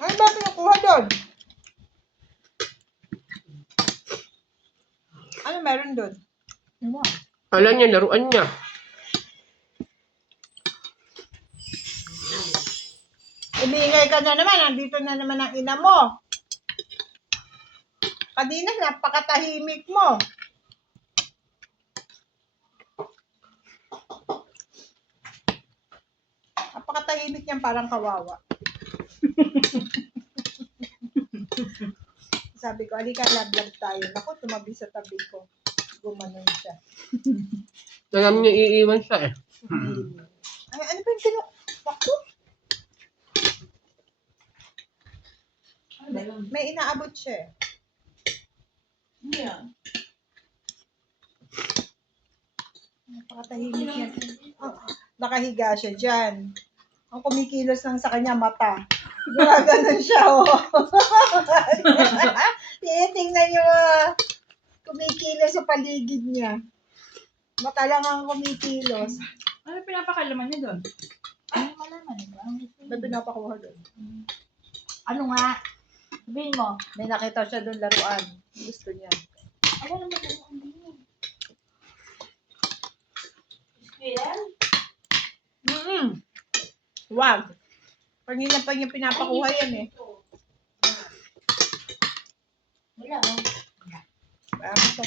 Ano ba kinukuha doon? Ano meron doon? Ano? Alam niya, laruan niya. Ibigay ka na naman. Nandito na naman ang ina mo. Kanina, napakatahimik mo. Napakatahimik niyan, parang kawawa. Sabi ko, alika, love tayo. Naku, tumabi sa tabi ko. Gumanon siya. Alam niya, iiwan siya eh. Ay, ano ba yung Ako? May inaabot siya eh. Yeah. Napakatahimik yan. Oh, nakahiga siya dyan. Ang kumikilos lang sa kanya, mata. Gaganon siya, oh. Tinitingnan niyo, kumikilos sa paligid niya. Mata lang ang kumikilos. Ano pinapakalaman niya doon? Ano malaman ba? May pinapakuha doon. Ano nga? Sabihin mo. May nakita siya doon laruan. Gusto niya. Ako naman ang din. Squirrel? Wag. Kanina pa niya pinapakuha yan eh. Wala. Parang ito.